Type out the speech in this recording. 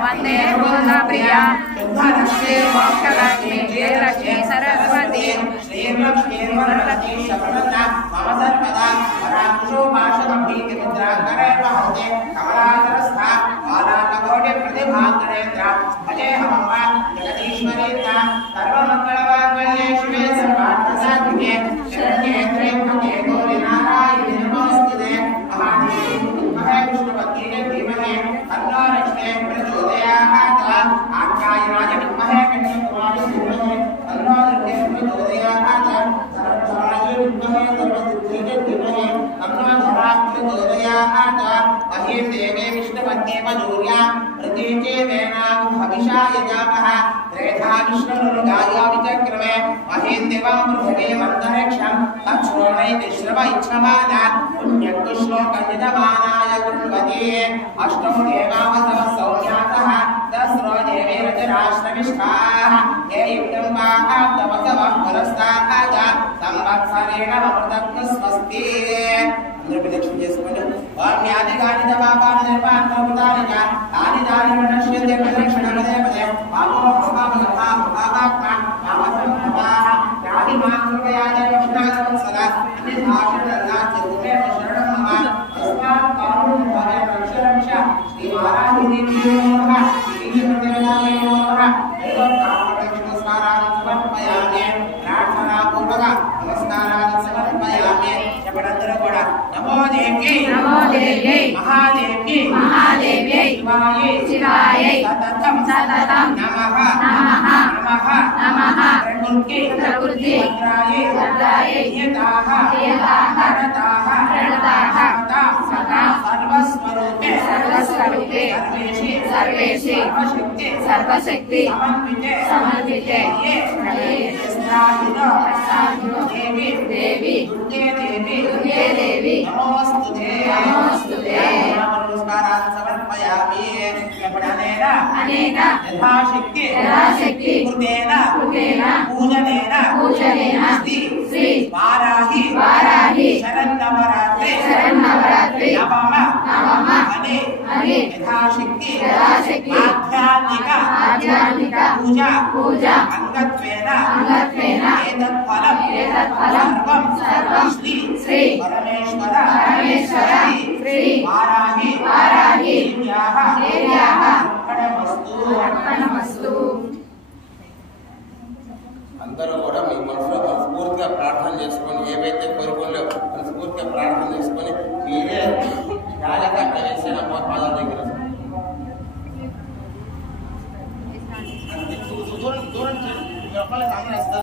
वंदे प्रिया लक्ष्मी मोक्षलक्ष्मी जयलक्ष्मी सरस्वती श्रीलक्ष्मी वरलक्ष्मी शपथना मम सर्वदा पराकुशो भाषणभीति मुद्राकरे महते कमलाधरस्था बालाककोटि प्रतिभाकरेन्द्र भजे हमम्बा जगदीश्वरीता सर्वमङ्गलमाङ्गल्ये शिवे सर्वार्थसाधिके शरण्ये त्र्यम्बके गौरी नारायणि नमोस्तुते महादेवी महे विष्णुपत्नी धीमहि तन्नो लक्ष्मी प्रचोदयात् आज्ञायराज विद्महे कन्याकुमारी धीमहि तन्नो दुर्गे प्रचोदयात् सर्वराज विद्महे सर्वसिद्धिके धीमहि तन्नो धरा प्रचोदयात् महीं देवे विष्णुपत्नी मजूर्या प्रतीचे वेनां हविषा यजामः त्रेधा विष्णुरुगाया विचक्रमे महीं देवां पृथिवी मन्तरिक्षं तच्छ्रोणैति श्रव इच्छमाना पुण्यश्लोकनिधमानाय कुर्वती अष्टौ देवावसवः सौम्यातः दस्रो देवीरजराश्रविष्ठाः ये युक्तम्बाः तपसवः पुरस्ताः संवत्सरेण अमृतत्व स्वस्ति प्रदक्षिण చేసుకోండి వామ్యాది గాని దవాపాన నిర్మాణోపదానిక తాని దాని మనశ్యంతే ప్రదక్షిణ పదే పదే పాపో భవామగతా భవాత్మ నామసంభవాః యాది మాకృపయాయ విష్ణాదం సదా నిధాషణల్లాచ గుమే శరణం మమ తస్మాత్ కారుణ్య భావే రక్షరక్ష శ్రీ వారాహిదేవ్యో నమః శ్రీ ప్రదేవాయ నమః నమస్కారాన్ని సమర్పయామి ప్రార్థనా పూర్వక నమస్కారాన్ని సమర్పయామి చెప్పడందరూ కూడా నమో దేవ్యై మహాదేవ్యై శివాయై సతతం నమః ప్రకృతి భద్రాయై నియతాః ప్రణతాః సదా సర్వస్వరూపే సర్వేషి సర్వశక్తి సమన్వితే దేవి దుర్గే దేవి నమోస్తుతే నమస్కారాన్ని సమర్పయామి అనేన యథాశక్తి కృతేన పూజనేన శ్రీ వారాహి శరన్నవరాత్రి నవమ అనే యథాశక్తి ఆధ్యాత్మిక పూజ అంగత్వేన ఏతత్ ఫలం సర్వం శ్రీ పరమేశ్వర శ్రీ వారాహి దేవ్యాః అర్పణమస్తు. అందరూ కూడా మీ మనసులో మనస్ఫూర్తిగా ప్రార్థన చేసుకొని ఏవైతే కోరుకోలే మనస్ఫూర్తిగా ప్రార్థన చేసుకొని మీరే కాళికా ప్రవేశన పాదాల దగ్గర దూరం